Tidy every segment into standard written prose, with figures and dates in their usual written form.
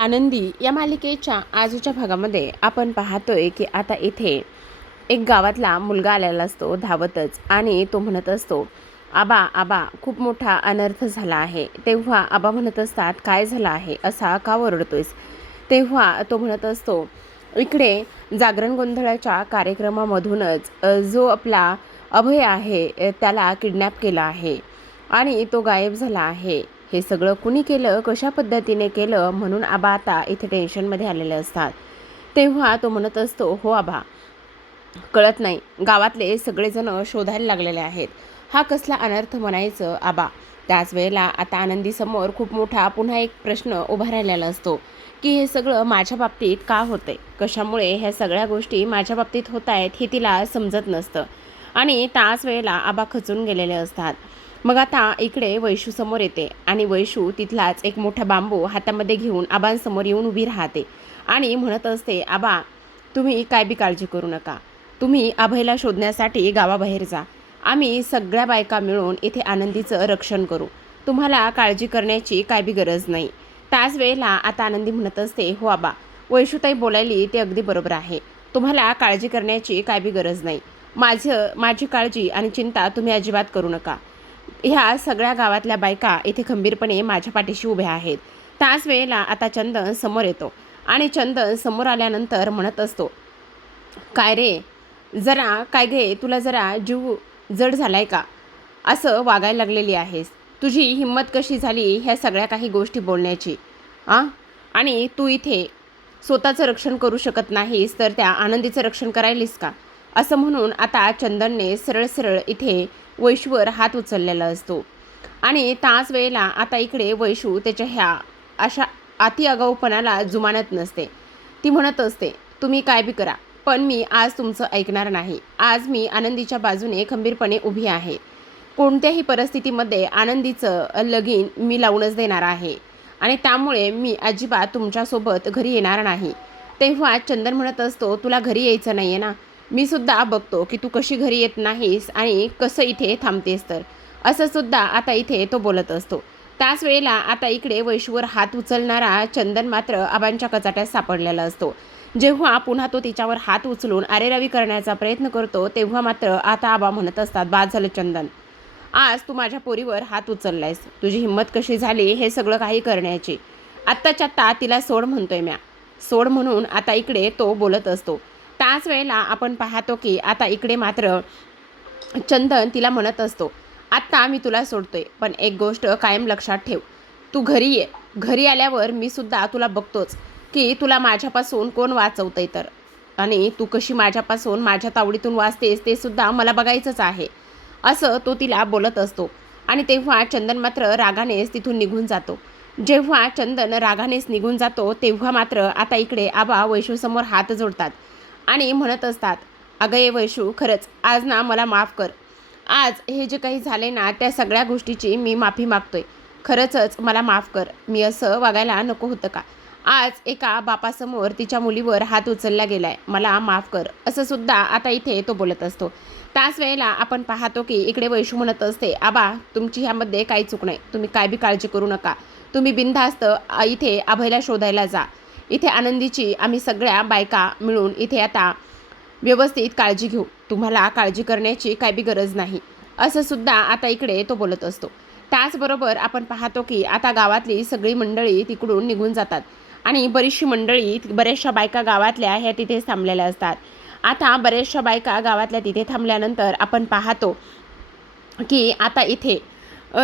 आनंदी या मालिकेच्या आजच्या भागामध्ये आपण पाहतोय की आता इथे एक गावातला मुलगा आलेला असतो धावतच आणि तो म्हणत असतो, आबा आबा खूप मोठा अनर्थ झाला आहे. तेव्हा आबा म्हणत असतात, काय झालं आहे, असा का ओरडतोयस? तेव्हा तो म्हणत असतो, इकडे जागरण गोंधळाच्या कार्यक्रमामधूनच जो आपला अभय आहे त्याला किडनॅप केला आहे आणि तो गायब झाला आहे. हे सगळं कुणी केलं, कशा पद्धतीने केलं, म्हणून आबा आता इथे टेन्शनमध्ये आलेले असतात. तेव्हा तो म्हणत असतो, हो आबा, कळत नाही, गावातले सगळेजण शोधायला लागलेले आहेत. हा कसला अनर्थ म्हणायचं आबा? त्याच वेळेला आता आनंदीसमोर खूप मोठा पुन्हा एक प्रश्न उभा राहिलेला असतो की हे सगळं माझ्या बाबतीत का होतंय, कशामुळे ह्या सगळ्या गोष्टी माझ्या बाबतीत होत आहेत हे तिला समजत नसतं आणि त्याच वेळेला आबा खचून गेलेले असतात. मग आता इकडे वैशू समोर येते आणि वैशू तिथलाच एक मोठा बांबू हातामध्ये घेऊन आबांसमोर येऊन उभी राहते आणि म्हणत असते, आबा तुम्ही काय बी काळजी करू नका, तुम्ही अभयला शोधण्यासाठी गावाबाहेर जा, आम्ही सगळ्या बायका मिळून इथे आनंदीचं रक्षण करू, तुम्हाला काळजी करण्याची काय बी गरज नाही. त्याच वेळेला आता आनंदी म्हणत असते, हो आबा, वैशूताई बोलायली ते अगदी बरोबर आहे, तुम्हाला काळजी करण्याची काय बी गरज नाही, माझी काळजी आणि चिंता तुम्ही अजिबात करू नका, ह्या सगळ्या गावातल्या बायका इथे खंबीरपणे माझ्या पाठीशी उभ्या आहेत. त्याच वेळेला आता चंदन समोर येतो आणि चंदन समोर आल्यानंतर म्हणत असतो, काय रे, जरा काय गे, तुला जरा जीव जड झालाय का, असं वागायला लागलेली आहेस, तुझी हिंमत कशी झाली ह्या सगळ्या काही गोष्टी बोलण्याची? आणि तू इथे स्वतःचं रक्षण करू शकत नाहीस तर त्या आनंदीचं रक्षण करायलीस का? असं म्हणून आता चंदनने सरळ सरळ इथे वैशूवर हात उचललेला असतो आणि त्याच वेळेला आता इकडे वैशू त्याच्या ह्या अशा अति आगाऊपणाला जुमानत नसते. ती म्हणत असते, तुम्ही काय बी करा, पण मी आज तुमचं ऐकणार नाही. आज मी आनंदीच्या बाजूने खंबीरपणे उभी आहे. कोणत्याही परिस्थितीमध्ये आनंदीचं लगीन मी लावूनच देणार आहे आणि त्यामुळे मी अजिबात तुमच्यासोबत घरी येणार नाही. तेव्हा चंदन म्हणत असतो, तुला घरी यायचं नाही आहे ना, मी सुद्धा बघतो की तू कशी घरी येत नाहीस आणि कसं इथे थांबतेस तर, असं सुद्धा आता इथे तो बोलत असतो. त्याच वेळेला आता इकडे वैशूवर हात उचलणारा चंदन मात्र आबांच्या कचाट्यात सापडलेला असतो. जेव्हा पुन्हा तो तिच्यावर हात उचलून आरेरावी करण्याचा प्रयत्न करतो तेव्हा मात्र आता आबा म्हणत असतात, बाद झालं चंदन, आज तू माझ्या पोरीवर हात उचललायस, तुझी हिंमत कशी झाली हे सगळं काही करण्याची, आत्ताच्या आत्ता तिला सोड म्हणतोय म्या, सोड, म्हणून आता इकडे तो बोलत असतो. त्याच वेळेला आपण पाहतो की आता इकडे मात्र चंदन तिला म्हणत असतो, आत्ता मी तुला सोडतोय, पण एक गोष्ट कायम लक्षात ठेव, तू घरी ये, घरी आल्यावर मी सुद्धा तुला बघतोच की तुला माझ्यापासून कोण वाचवतंय तर, आणि तू कशी माझ्यापासून माझ्या तावडीतून वाचतेस ते सुद्धा मला बघायचंच आहे, असं तो तिला बोलत असतो. आणि तेव्हा चंदन मात्र रागानेच तिथून निघून जातो. जेव्हा चंदन रागानेच निघून जातो तेव्हा मात्र आता इकडे आबा वैशूसमोर हात जोडतात आणि म्हणत असतात, अगं ये वैशू, खरंच आज ना मला माफ कर, आज हे जे काही झाले ना त्या सगळ्या गोष्टीची मी माफी मागतोय, खरंचच मला माफ कर, मी असं वागायला नको होतं का, आज एका बापासमोर तिच्या मुलीवर हात उचलला गेलाय, मला माफ कर, असं सुद्धा आता इथे तो बोलत असतो. त्याच वेळेला आपण पाहतो की इकडे वैशू म्हणत असते, आबा तुमची ह्यामध्ये काही चूक नाही, तुम्ही काय बी काळजी करू नका, तुम्ही बिनधास्त इथे अभयला शोधायला जा, इथे आनंदीची आम्ही सगळ्या बायका मिळून इथे आता व्यवस्थित काळजी घेऊ, तुम्हाला काळजी करण्याची काय बी गरज नाही, असं सुद्धा आता इकडे तो बोलत असतो. त्याचबरोबर आपण पाहतो की आता गावातली सगळी मंडळी तिकडून निघून जातात आणि बरीचशी मंडळी, बऱ्याचशा बायका गावातल्या ह्या तिथेच थांबलेल्या असतात. आता बऱ्याचशा बायका गावातल्या तिथे थांबल्यानंतर आपण पाहतो की आता इथे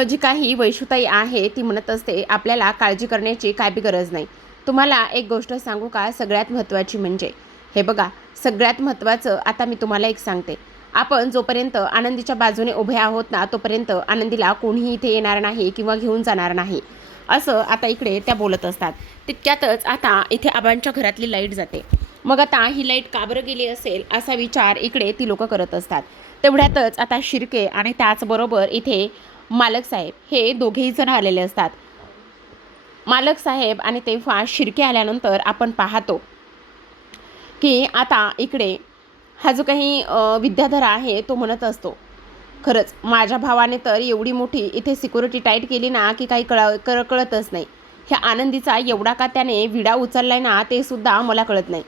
जी काही वैशूताई आहे ती म्हणत असते, आपल्याला काळजी करण्याची काय बी गरज नाही. तुम्हाला एक गोष्ट सांगू का, सगळ्यात महत्त्वाची म्हणजे हे बघा, सगळ्यात महत्त्वाचं आता मी तुम्हाला एक सांगते, आपण जोपर्यंत आनंदीच्या बाजूने उभे आहोत ना तोपर्यंत आनंदीला कोणीही इथे येणार नाही किंवा घेऊन जाणार नाही, असं आता इकडे त्या बोलत असतात. तितक्यातच आता इथे आबांच्या घरातली लाईट जाते. मग आता ही लाईट का बरं गेली असेल असा विचार इकडे ती लोक करत असतात. तेवढ्यातच आता शिर्के आणि त्याचबरोबर इथे मालक साहेब हे दोघेही जण आलेले असतात. मालक साहेब आणि तेव्हा शिर्के आल्यानंतर आपण पाहतो की आता इकडे हा जो काही विद्याधर आहे तो म्हणत असतो, खरंच माझ्या भावाने तर एवढी मोठी इथे सिक्युरिटी टाईट केली ना की काही कळतच नाही, ह्या आनंदीचा एवढा का त्याने विडा उचललाय ना ते सुद्धा मला कळत नाही.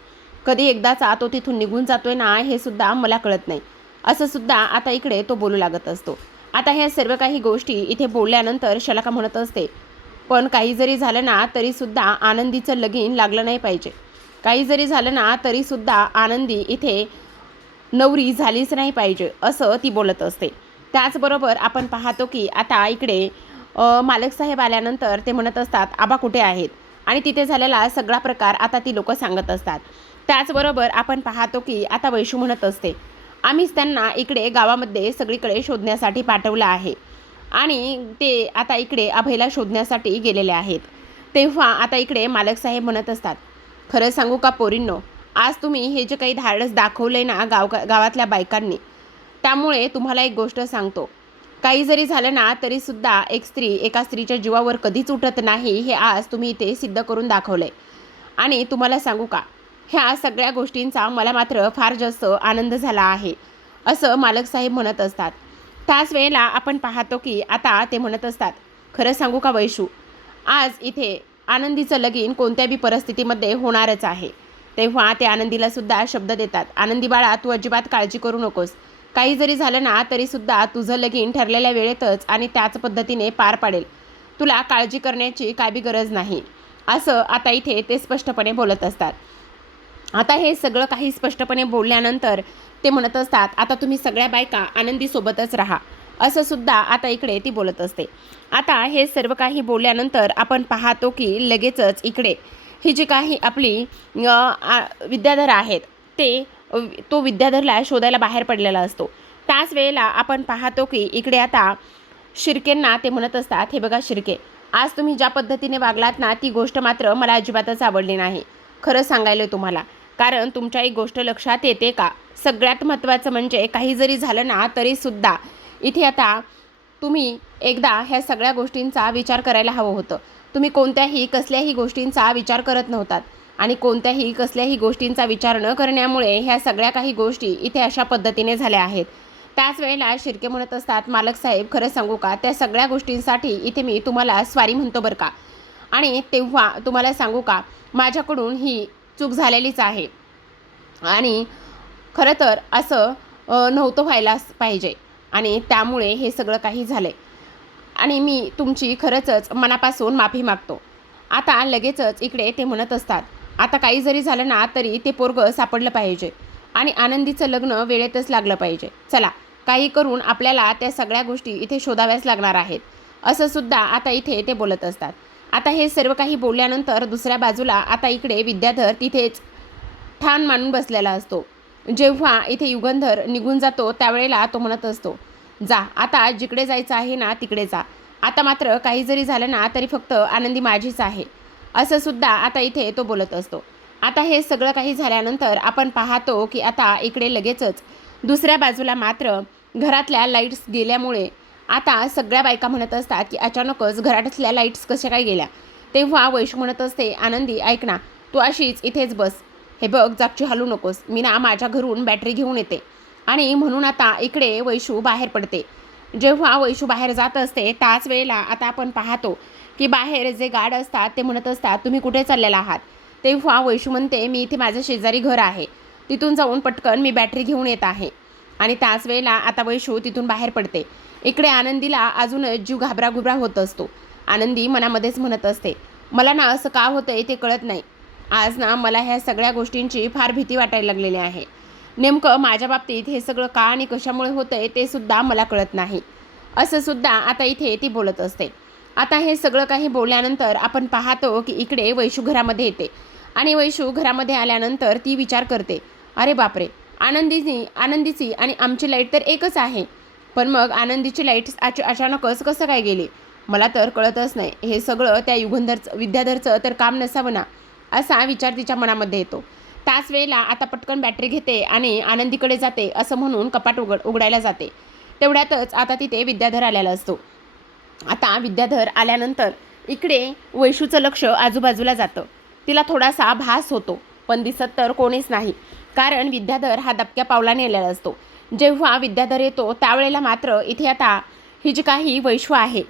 कधी एकदाचा तो तिथून निघून जातोय ना हे सुद्धा मला कळत नाही. असं सुद्धा आता इकडे तो बोलू लागत असतो. आता ह्या सर्व काही गोष्टी इथे बोलल्यानंतर शलाका म्हणत असते, पण काही जरी झालं ना तरी सुद्धा आनंदीचं लगीन लागलं नाही पाहिजे. काही जरी झालं ना तरी सुद्धा आनंदी इथे नवरी झालीच नाही पाहिजे असं ती बोलत असते. त्याचबरोबर आपण पाहतो की आता इकडे मालक साहेब आल्यानंतर ते म्हणत असतात, आबा कुठे आहेत, आणि तिथे झालेला सगळा प्रकार आता ती लोक सांगत असतात. त्याचबरोबर आपण पाहतो की आता वैशू म्हणत असते, आम्हीच त्यांना इकडे गावामध्ये सगळीकडे शोधण्यासाठी पाठवलं आहे आणि ते आता इकडे अभयला शोधण्यासाठी गेलेले आहेत. तेव्हा आता इकडे मालक साहेब म्हणत असतात, खरं सांगू का पोरींनो, आज तुम्ही हे जे काही धाडस दाखवलंय ना गावातल्या बायकांनी, त्यामुळे तुम्हाला एक गोष्ट सांगतो, काही जरी झालं ना तरी सुद्धा एक स्त्री एका स्त्रीच्या जीवावर कधीच उठत नाही हे आज तुम्ही इथे सिद्ध करून दाखवलंय. आणि तुम्हाला सांगू का, ह्या सगळ्या गोष्टींचा मला मात्र फार जास्त आनंद झाला आहे असं मालक साहेब म्हणत असतात. त्याच वेळेला आपण पाहतो की आता ते म्हणत असतात, खरं सांगू का वैशू, आज इथे आनंदीचं लगीन कोणत्या बी परिस्थितीमध्ये होणारच आहे. तेव्हा ते आनंदीला सुद्धा शब्द देतात, आनंदी बाळा तू अजिबात काळजी करू नकोस, काही जरी झालं ना तरी सुद्धा तुझं लगीन ठरलेल्या वेळेतच आणि त्याच पद्धतीने पार पाडेल, तुला काळजी करण्याची काय बी गरज नाही असं आता इथे ते स्पष्टपणे बोलत असतात. आता हे सगळं काही स्पष्टपणे बोलल्यानंतर ते म्हणत असतात, आता तुम्ही सगळ्या बायका आनंदीसोबतच राहा असं सुद्धा आता इकडे ती बोलत असते. आता हे सर्व काही बोलल्यानंतर आपण पाहतो की लगेचच इकडे ही जी काही आपली विद्याधर आहेत तो विद्याधरला शोधायला बाहेर पडलेला असतो. त्याच वेळेला आपण पाहतो की इकडे आता शिर्केंना ते म्हणत असतात, हे बघा शिर्के, आज तुम्ही ज्या पद्धतीने वागलात ना ती गोष्ट मात्र मला अजिबातच आवडली नाही, खरं सांगायला तुम्हाला. कारण तुमच्या एक गोष्ट लक्षात येते का, सगळ्यात महत्त्वाचं म्हणजे काही जरी झालं ना तरीसुद्धा इथे आता तुम्ही एकदा ह्या सगळ्या गोष्टींचा विचार करायला हवं होतं. तुम्ही कोणत्याही कसल्याही गोष्टींचा विचार करत नव्हतात आणि कोणत्याही कसल्याही गोष्टींचा विचार न करण्यामुळे ह्या सगळ्या काही गोष्टी इथे अशा पद्धतीने झाल्या आहेत. त्याच वेळेला शिर्के म्हणत असतात, मालक साहेब खरं सांगू का, त्या सगळ्या गोष्टींसाठी इथे मी तुम्हाला स्वारी म्हणतो बरं का, आणि तेव्हा तुम्हाला सांगू का, माझ्याकडून ही चूक झालेलीच आहे आणि खरं तर असं नव्हतं व्हायला पाहिजे आणि त्यामुळे हे सगळं काही झालं आणि मी तुमची खरंच मनापासून माफी मागतो. आता लगेचच इकडे ते म्हणत असतात, आता काही जरी झालं ना तरी ते पोरगं सापडलं पाहिजे आणि आनंदीचं लग्न वेळेतच लागलं पाहिजे. चला, काही करून आपल्याला त्या सगळ्या गोष्टी इथे शोधाव्याच लागणार आहेत असं सुद्धा आता इथे ते बोलत असतात. आता हे सर्व काही बोलल्यानंतर दुसऱ्या बाजूला आता इकडे विद्याधर तिथेच ठाण मानून बसलेला असतो. जेव्हा इथे युगंधर निघून जातो त्यावेळेला तो म्हणत असतो, जा आता जिकडे जायचं आहे ना तिकडे जा, आता मात्र काही जरी झालं ना तरी फक्त आनंदी माझीच आहे असं सुद्धा आता इथे तो बोलत असतो. आता हे सगळं काही झाल्यानंतर आपण पाहतो की आता इकडे लगेचच दुसऱ्या बाजूला मात्र घरातल्या लाईट्स गेल्यामुळे आता सगळ्या बायका म्हणत असतात की अचानकच घरातल्या लाईट्स कशा काय गेल्या. तेव्हा वैशू म्हणत असते, आनंदी ऐक ना, तू अशीच इथेच बस, हे बघ जागची हलू नकोस, मी ना माझ्या घरून बॅटरी घेऊन येते. आणि म्हणून आता इकडे वैशू बाहेर पडते. जेव्हा वैशू बाहेर जात असते त्याच वेळेला आता आपण पाहतो की बाहेर जे गार्ड असतात ते म्हणत असतात, तुम्ही कुठे चाललेला आहात. तेव्हा वैशू म्हणते, मी इथे माझं शेजारी घर आहे, तिथून जाऊन पटकन मी बॅटरी घेऊन येत आहे. आणि त्याच वेळेला आता वैशू तिथून बाहेर पडते. इकडे आनंदीला अजूनच जीव घाबराघुबरा होत असतो. आनंदी मनामध्येच म्हणत असते, मला ना असं का होतंय ते कळत नाही, आज ना मला ह्या सगळ्या गोष्टींची फार भीती वाटायला लागलेली आहे. नेमकं माझ्या बाबतीत हे सगळं का आणि कशामुळे होतंय ते सुद्धा मला कळत नाही असं सुद्धा आता इथे ती बोलत असते. आता हे सगळं काही बोलल्यानंतर आपण पाहतो की इकडे वैशू घरामध्ये येते आणि वैशू घरामध्ये आल्यानंतर ती विचार करते, अरे बापरे, आनंदीची आणि आमची लाईट तर एकच आहे, पण मग आनंदीची लाईट अचानकच कसं काय गेली, मला तर कळतच नाही. हे सगळं त्या विद्याधरचं तर काम नसावं ना, असा विचार तिच्या मनामध्ये येतो. त्याच वेळेला आता पटकन बॅटरी घेते आणि आनंदीकडे जाते असं म्हणून कपाट उघडायला जाते. तेवढ्यातच आता तिथे विद्याधर आलेला असतो. आता विद्याधर आल्यानंतर इकडे वैशूचं लक्ष आजूबाजूला जातं. तिला थोडासा भास होतो, पण दिसत तर कोणीच नाही, कारण विद्याधर हा दबक्या पावलाने आलेला असतो. जेव्हा विद्याधर येतो त्यावेळेला मात्र इथे आता ही जी काही वैशू आहे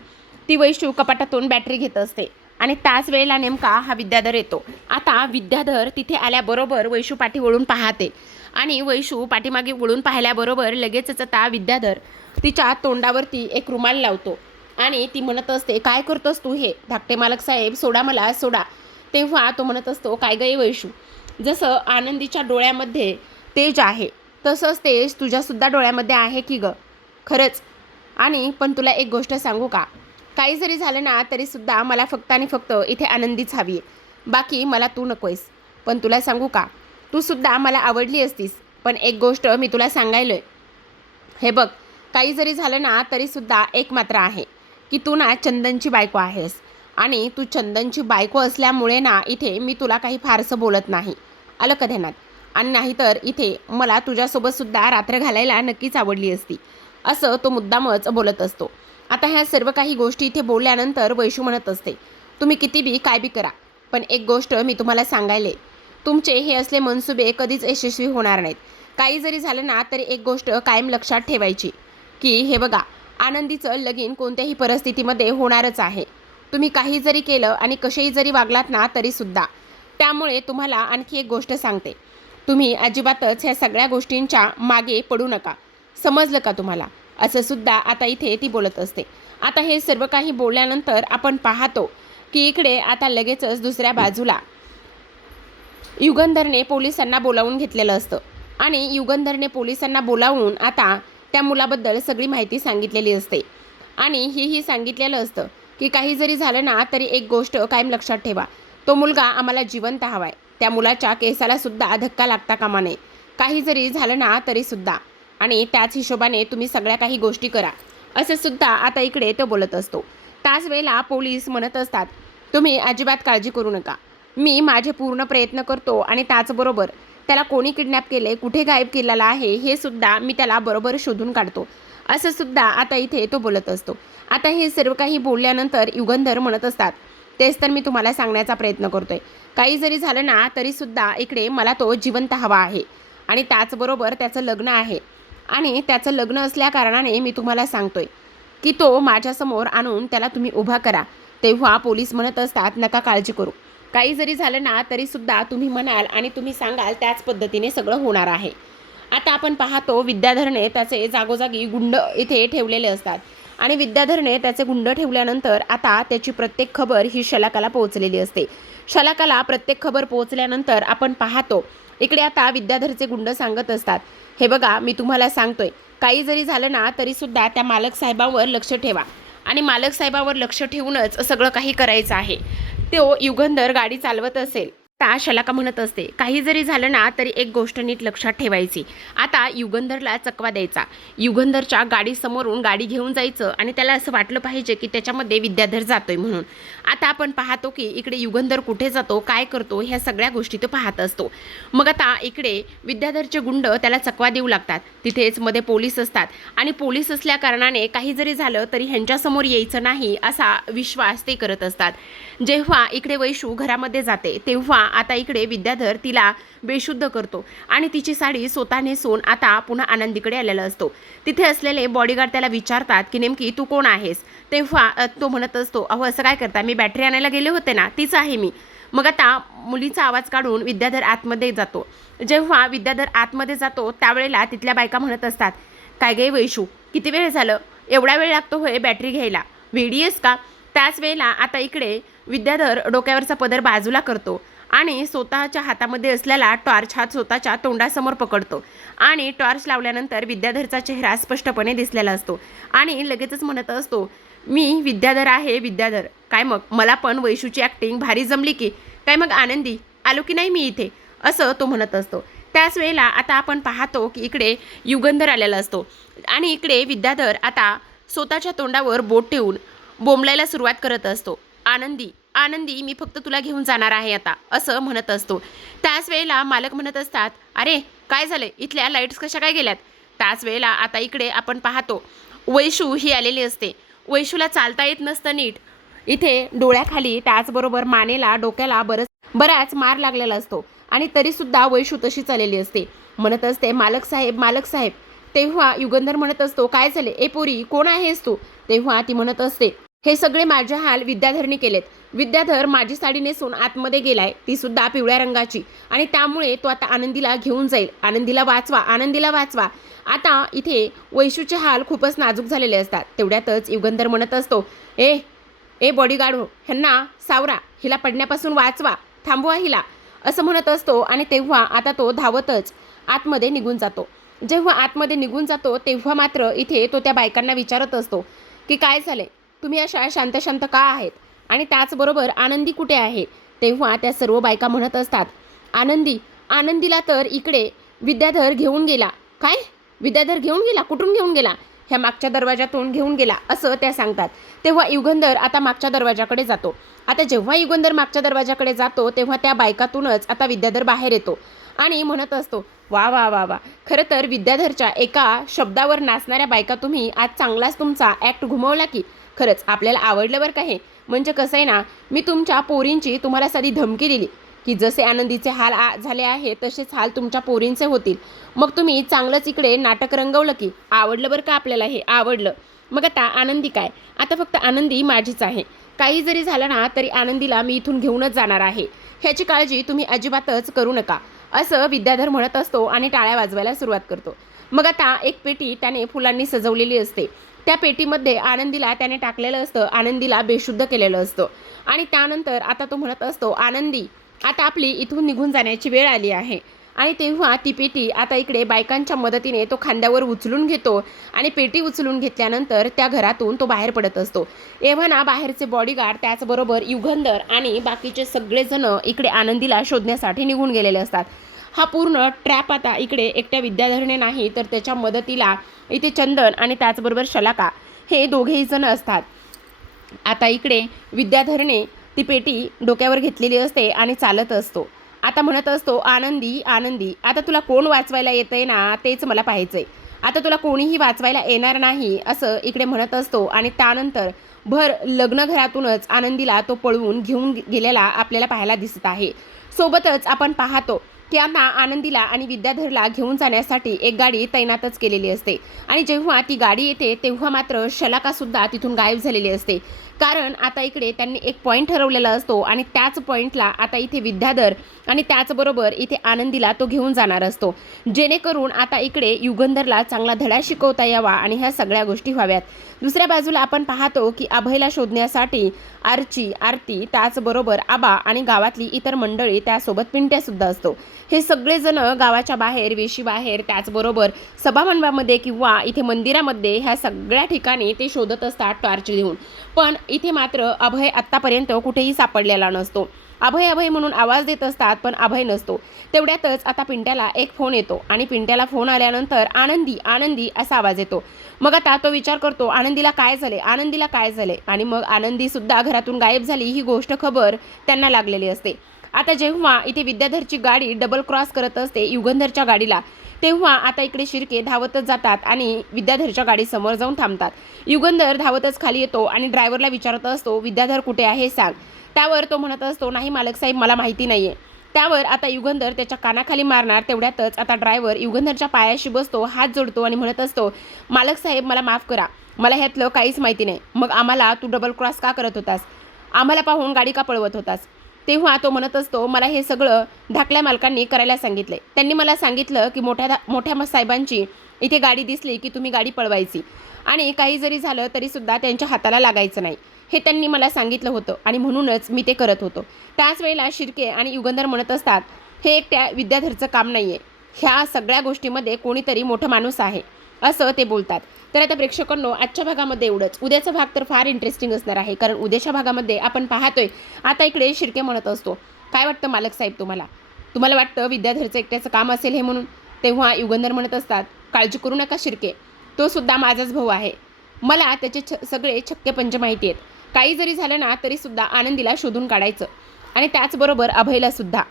ती वैशू कपाटातून बॅटरी घेत असते आणि त्याच वेळेला नेमका हा विद्याधर येतो. आता विद्याधर तिथे आल्याबरोबर वैशू पाठी वळून पाहते आणि वैशू पाठीमागे वळून पाहिल्याबरोबर लगेचच आता विद्याधर तिच्या तोंडावरती एक रुमाल लावतो आणि ती म्हणत असते, काय करतोस तू हे? धाकटे मालक साहेब, सोडा मला, सोडा. तेव्हा तो म्हणत असतो, काय गं वैशू, जसं आनंदीच्या डोळ्यामध्ये तेज आहे तसंच तेज तुझ्यासुद्धा डोळ्यामध्ये आहे की गं, खरंच. आणि पण तुला एक गोष्ट सांगू का, काही जरी झालं ना तरीसुद्धा मला फक्त आणि फक्त इथे आनंदीच हवी आहे, बाकी मला तू नको आहेस. पण तुला सांगू का, तू सुद्धा मला आवडली असतीस, पण एक गोष्ट मी तुला सांगायलो आहे, हे बघ, काही जरी झालं ना तरीसुद्धा एक मात्र आहे की तू ना चंदनची बायको आहेस आणि तू चंदनची बायको असल्यामुळे ना इथे मी तुला काही फारसं बोलत नाही, आलं का ध्यानात? आणि नाहीतर इथे मला तुझ्यासोबतसुद्धा रात्र घालायला नक्कीच आवडली असती, असं तो मुद्दामच बोलत असतो. आता ह्या सर्व काही गोष्टी इथे बोलल्यानंतर वैशू म्हणत असते, तुम्ही किती बी काय बी करा, पण एक गोष्ट मी तुम्हाला सांगायले, तुमचे हे असले मनसुबे कधीच यशस्वी होणार नाहीत. काही जरी झालं ना तरी एक गोष्ट कायम लक्षात ठेवायची की हे बघा, आनंदीचं लगीन कोणत्याही परिस्थितीमध्ये होणारच आहे. तुम्ही काही जरी केलं आणि कसेही जरी वागलात ना तरीसुद्धा. त्यामुळे तुम्हाला आणखी एक गोष्ट सांगते, तुम्ही अजिबातच ह्या सगळ्या गोष्टींच्या मागे पडू नका, समजलं का तुम्हाला? असं सुद्धा आता इथे ती बोलत असते. आता हे सर्व काही बोलल्यानंतर आपण पाहतो की इकडे आता लगेचच दुसऱ्या बाजूला युगंधरने पोलिसांना बोलावून घेतलेलं असतं आणि युगंधरने पोलिसांना बोलावून आता त्या मुलाबद्दल सगळी माहिती सांगितलेली असते आणि हेही सांगितलेलं असतं की काही जरी झालं ना तरी एक गोष्ट कायम लक्षात ठेवा, तो मुलगा आम्हाला जिवंत हवा आहे. त्या मुलाच्या केसाला सुद्धा धक्का लागता कामा नये, काही जरी झालं ना तरीसुद्धा. आणि त्याच हिशोबाने तुम्ही सगळ्या काही गोष्टी करा, असं सुद्धा आता इकडे तो बोलत असतो. त्याच वेळेला पोलीस म्हणत असतात, तुम्ही अजिबात काळजी करू नका, मी माझे पूर्ण प्रयत्न करतो आणि त्याचबरोबर त्याला कोणी किडनॅप केले, कुठे गायब केलेला आहे हे सुद्धा मी त्याला बरोबर शोधून काढतो, असं सुद्धा आता इथे तो बोलत असतो. आता हे सर्व काही बोलल्यानंतर युगंधर म्हणत असतात, तेच तर मी तुम्हाला सांगण्याचा प्रयत्न करतोय, काही जरी झालं ना तरीसुद्धा इकडे मला तो जिवंत हवा आहे आणि त्याचबरोबर त्याचं लग्न आहे आणि त्याचं लग्न असल्याकारणाने मी तुम्हाला सांगतोय की तो माझ्यासमोर आणून त्याला तुम्ही उभा करा. तेव्हा पोलीस म्हणत असतात, नका काळजी करू, काही जरी झालं ना तरीसुद्धा तुम्ही म्हणाल आणि तुम्ही सांगाल त्याच पद्धतीने सगळं होणार आहे. आता आपण पाहतो विद्याधरने त्याचे जागोजागी गुंड इथे ठेवलेले असतात आणि विद्याधरने त्याचे गुंड ठेवल्यानंतर आता त्याची प्रत्येक खबर ही शलाकाला पोहोचलेली असते. शलाकाला प्रत्येक खबर पोहोचल्यानंतर आपण पाहतो इकडे आता विद्याधरचे गुंड सांगत असतात, हे बघा, मी तुम्हाला सांगतोय, काही जरी झालं ना तरीसुद्धा त्या मालक साहेबावर लक्ष ठेवा आणि मालक साहेबावर लक्ष ठेवूनच सगळं काही करायचं आहे. तो युगंधर गाडी चालवत असेल, आता शलाका म्हणत असते, काही जरी झालं ना तरी एक गोष्ट नीट लक्षात ठेवायची, आता युगंधरला चकवा द्यायचा, युगंधरच्या गाडीसमोरून गाडी घेऊन जायचं आणि त्याला असं वाटलं पाहिजे की त्याच्यामध्ये विद्याधर जातोय म्हणून. आता आपण पाहतो की इकडे युगंधर कुठे जातो, काय करतो, ह्या सगळ्या गोष्टी तो पाहत असतो. मग आता इकडे विद्याधरचे गुंड त्याला चकवा देऊ लागतात, तिथेच मध्ये पोलीस असतात आणि पोलीस असल्या कारणाने काही जरी झालं तरी ह्यांच्यासमोर यायचं नाही असा विश्वास ते करत असतात. जेव्हा इकडे वैशू घरामध्ये जाते तेव्हा आता इकडे विद्याधर तिला बेशुद्ध करतो आणि तिची साडी स्वतः नेसून आता पुन्हा आनंदीकडे आलेला असतो. तिथे असलेले बॉडीगार्ड त्याला विचारतात की नेमकी तू कोण आहेस? तेव्हा तो म्हणत असतो, अहो असं काय करता, मी बॅटरी आणायला गेले होते ना, तीच आहे मी. मग आता मुलीचा आवाज काढून विद्याधर आतमध्ये जातो. जेव्हा विद्याधर आतमध्ये जातो त्यावेळेला तिथल्या बायका म्हणत असतात, काय गे वैशू, किती वेळ झालं, एवढा वेळ लागतो होय बॅटरी घ्यायला, वेडी आहेस का? त्याच वेळेला आता इकडे विद्याधर डोक्यावरचा पदर बाजूला करतो आणि स्वतःच्या हातामध्ये असलेला टॉर्च हा स्वतःच्या तोंडासमोर पकडतो आणि टॉर्च लावल्यानंतर विद्याधरचा चेहरा स्पष्टपणे दिसलेला असतो आणि लगेचच म्हणत असतो, मी विद्याधर आहे, विद्याधर. काय मग, मला पण वैशूची ॲक्टिंग भारी जमली की काय, मग आनंदी आलो की नाही मी इथे, असं तो म्हणत असतो. त्याच वेळेला आता आपण पाहतो की इकडे युगंधर आलेला असतो आणि इकडे विद्याधर आता स्वतःच्या तोंडावर बोट ठेवून बोंबलायला सुरुवात करत असतो, आनंदी आनंदी, मी फक्त तुला घेऊन जाणार आहे आता, असं म्हणत असतो. त्याच वेळेला मालक म्हणत असतात, अरे काय झालंय, इथल्या लाईट्स कशा काय गेल्यात? त्याच वेळेला आता इकडे आपण पाहतो वैशू ही आलेली असते. वैशूला चालता येत नसतं नीट, इथे डोळ्याखाली त्याचबरोबर मानेला डोक्याला बराच मार लागलेला असतो आणि तरीसुद्धा वैशू तशीच आलेली असते. म्हणत असते, मालक साहेब, मालक साहेब. तेव्हा युगंधर म्हणत असतो, काय झाले, ए पोरी, कोण आहेस तू? तेव्हा ती म्हणत असते, हे सगळे माझे हाल विद्याधरने केलेत. विद्याधर माझी साडी नेसून आतमध्ये गेलाय, ती सुद्धा पिवळ्या रंगाची, आणि त्यामुळे तो आता आनंदीला घेऊन जाईल. आनंदीला वाचवा, आनंदीला वाचवा. आता इथे वैशूचे हाल खूपच नाजूक झालेले असतात. तेवढ्यातच युगंधर म्हणत असतो, ए ए बॉडीगार्ड हो, ह्यांना सावरा, हिला पडण्यापासून वाचवा, थांबवा हिला, असं म्हणत असतो. आणि तेव्हा आता तो धावतच आतमध्ये निघून जातो. जेव्हा आतमध्ये निघून जातो तेव्हा मात्र इथे तो त्या बायकांना विचारत असतो की काय झाले, तुम्ही अशा शांत शांत का आहेत, आणि त्याचबरोबर आनंदी कुठे आहे. तेव्हा त्या सर्व बायका म्हणत असतात, आनंदीला तर इकडे विद्याधर घेऊन गेला. काय, विद्याधर घेऊन गेला? कुठून घेऊन गेला? ह्या मागच्या दरवाजातून घेऊन गेला, असं त्या सांगतात. तेव्हा युगंधर आता मागच्या दरवाजाकडे जातो. आता जेव्हा युगंधर मागच्या दरवाजाकडे जातो तेव्हा त्या बायकातूनच आता विद्याधर बाहेर येतो आणि म्हणत असतो, वा वा वा वा, खरं तर विद्याधरच्या एका शब्दावर नाचणाऱ्या बायका तुम्ही आज चांगलाच तुमचा ॲक्ट घुमवला की. खरंच आपल्याला आवडलं बरं का हे. म्हणजे कसं आहे ना, मी तुमच्या पोरींची तुम्हाला साधी धमकी दिली की जसे आनंदीचे हाल झाले आहे तसेच हाल तुमच्या पोरींचे होतील. मग तुम्ही चांगलंच इकडे नाटक रंगवलं की. आवडलं बरं का आपल्याला हे, आवडलं. मग आता आनंदी काय, आता फक्त आनंदी माझीच आहे. काही जरी झालं ना तरी आनंदीला मी इथून घेऊनच जाणार आहे, ह्याची काळजी तुम्ही अजिबातच करू नका, असं विद्याधर म्हणत असतो आणि टाळ्या वाजवायला सुरुवात करतो. मग आता एक पेटी त्याने फुलांनी सजवलेली असते. त्या पेटीमध्ये आनंदीला त्याने टाकलेलं असतं, आनंदीला बेशुद्ध केलेलं असतं. आणि त्यानंतर आता तो म्हणत असतो, आनंदी आता आपली इथून निघून जाण्याची वेळ आली आहे. आणि तेव्हा ती पेटी आता इकडे बायकांच्या मदतीने तो खांद्यावर उचलून घेतो आणि पेटी उचलून घेतल्यानंतर त्या घरातून तो बाहेर पडत असतो. एव्हाना बाहेरचे बॉडीगार्ड, त्याचबरोबर युगंधर आणि बाकीचे सगळेजण इकडे आनंदीला शोधण्यासाठी निघून गेलेले असतात. हा पूर्ण ट्रॅप आता इकडे एकट्या विद्याधरने नाही तर त्याच्या मदतीला इथे चंदन आणि त्याचबरोबर शलाका हे दोघेही जण असतात. आता इकडे विद्याधरने ती पेटी डोक्यावर घेतलेली असते आणि चालत असतो. आता म्हणत असतो, आनंदी आता तुला कोण वाचवायला येतंय ना तेच मला पाहायचंय. आता तुला कोणीही वाचवायला येणार नाही, असं इकडे म्हणत असतो. आणि त्यानंतर भर लग्न घरातूनच आनंदीला तो पळवून घेऊन गेलेला आपल्याला पाहायला दिसत आहे. सोबतच आपण पाहतो की आता आनंदीला आणि विद्याधरला घेऊन जाण्यासाठी एक गाडी तैनातच केलेली असते. आणि जेव्हा ती गाडी येते तेव्हा मात्र शलाकासुद्धा तिथून गायब झालेली असते. कारण आता इकडे त्यांनी एक पॉईंट ठरवलेला असतो आणि त्याच पॉईंटला आता इथे विद्याधर आणि त्याचबरोबर इथे आनंदीला तो घेऊन जाणार असतो, जेणेकरून आता इकडे युगंधरला चांगला धडा शिकवता यावा आणि ह्या सगळ्या गोष्टी व्हाव्यात. दुसऱ्या बाजूला आपण पाहतो की अभयला शोधण्यासाठी आरती त्याचबरोबर आबा आणि गावातली इतर मंडळी, त्यासोबत पिंट्यासुद्धा असतो. हे सगळेजण गावाच्या बाहेर, वेशीबाहेर, त्याचबरोबर सभामंडपामध्ये किंवा इथे मंदिरामध्ये ह्या सगळ्या ठिकाणी ते शोधत असतात टॉर्च घेऊन. पण इथे मात्र अभय आत्तापर्यंत कुठेही सापडलेला नसतो. अभय म्हणून आवाज देत असतात पण अभय नसतो. तेवढ्यातच आता पिंट्याला एक फोन येतो आणि पिंट्याला फोन आल्यानंतर आनंदी असा आवाज येतो. मग आता तो विचार करतो, आनंदीला काय झाले. आणि मग आनंदीसुद्धा घरातून गायब झाली ही गोष्ट खबर त्यांना लागलेली असते. आता जेव्हा इथे विद्याधरची गाडी डबल क्रॉस करत असते युगंधरच्या गाडीला, तेव्हा आता इकडे शिर्के धावतच जातात आणि विद्याधरच्या गाडीसमोर जाऊन थांबतात. युगंधर धावतच खाली येतो आणि ड्रायव्हरला विचारत असतो, विद्याधर कुठे आहे सांग. त्यावर तो म्हणत असतो, नाही मालक साहेब, मला माहिती नाहीये. त्यावर आता युगंधर त्याच्या कानाखाली मारणार. तेवढ्यातच आता ड्रायव्हर युगंधरच्या पायाशी बसतो, हात जोडतो आणि म्हणत असतो, मालक साहेब मला माफ करा, मला ह्यातलं काहीच माहिती नाही. मग आम्हाला तू डबल क्रॉस का करत होतास, आम्हाला पाहून गाडी का पळवत होतास. तेव्हा तो म्हणत असतो, मला हे सगळं धाकल्या मालकांनी करायला सांगितलं. त्यांनी मला सांगितलं की मोठ्या साहेबांची इथे गाडी दिसली की तुम्ही गाडी पळवायची आणि काही जरी झालं तरीसुद्धा त्यांच्या हाताला लागायचं नाही, हे त्यांनी मला सांगितलं होतं आणि म्हणूनच मी ते करत होतो. त्याच वेळेला शिर्के आणि युगंधर म्हणत असतात, हे एकट्या विद्याधरचं काम नाही आहे, ह्या सगळ्या गोष्टीमध्ये कोणीतरी मोठं माणूस आहे, असं ते बोलतात. तर आता प्रेक्षकांनो, आजच्या भागामध्ये एवढंच. उद्याचा भाग तर फार इंटरेस्टिंग असणार आहे, कारण उद्याच्या भागामध्ये आपण पाहतोय आता इकडे शिर्के म्हणत असतो, काय वाटतं मालक साहेब तुम्हाला वाटतं विद्याधरचं एकट्याचं काम असेल हे म्हणून. तेव्हा युगंधर म्हणत असतात, काळजी करू नका शिर्के, तो सुद्धा माझाच भाऊ आहे, मला त्याचे सगळे छक्के पंच माहिती आहेत. काही जरी झालं ना तरीसुद्धा आनंदीला शोधून काढायचं आणि त्याचबरोबर अभयला सुद्धा.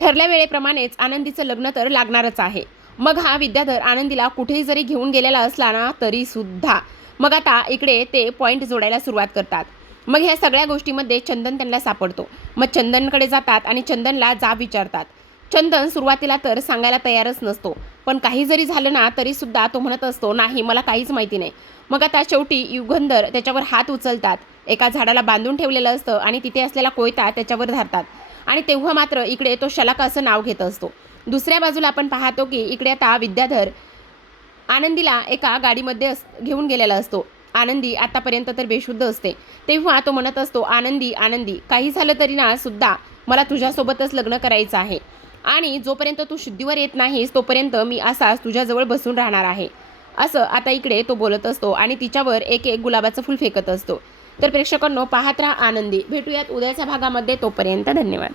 ठरल्या वेळेप्रमाणेच आनंदीचं लग्न तर लागणारच आहे. मग हा विद्याधर आनंदीला कुठेही जरी घेऊन गेलेला असला ना तरीसुद्धा मग आता इकडे ते पॉईंट जोडायला सुरुवात करतात. मग ह्या सगळ्या गोष्टीमध्ये चंदन त्यांना सापडतो. मग चंदनकडे जातात आणि चंदनला जाब विचारतात. चंदन सुरुवातीला तर सांगायला तयारच नसतो, पण काही जरी झालं ना तरीसुद्धा तो म्हणत असतो, नाही मला काहीच माहिती नाही. मग आता शेवटी युगंधर त्याच्यावर हात उचलतात एका झाडाला बांधून ठेवलेलं असतं आणि तिथे असलेला कोयता त्याच्यावर धरतात आणि तेव्हा मात्र इकडे तो शलाका असं नाव घेत असतो. दुसऱ्या बाजूला आपण पाहतो की इकडे आता विद्याधर आनंदीला एका गाडीमध्ये घेऊन गेलेला असतो. आनंदी आतापर्यंत तर बेशुद्ध असते. तेव्हा तो म्हणत असतो, आनंदी आनंदी काही झालं तरी ना सुद्धा मला तुझ्यासोबतच लग्न करायचं आहे आणि जोपर्यंत तू शुद्धीवर येत नाहीस तोपर्यंत मी असाच तुझ्याजवळ बसून राहणार आहे, असं आता इकडे तो बोलत असतो आणि तिच्यावर एक एक गुलाबाचं फूल फेकत असतो. तर प्रेक्षकांनो, पाहत राहा आनंदी. भेटूयात उद्याच्या भागामध्ये. तोपर्यंत धन्यवाद.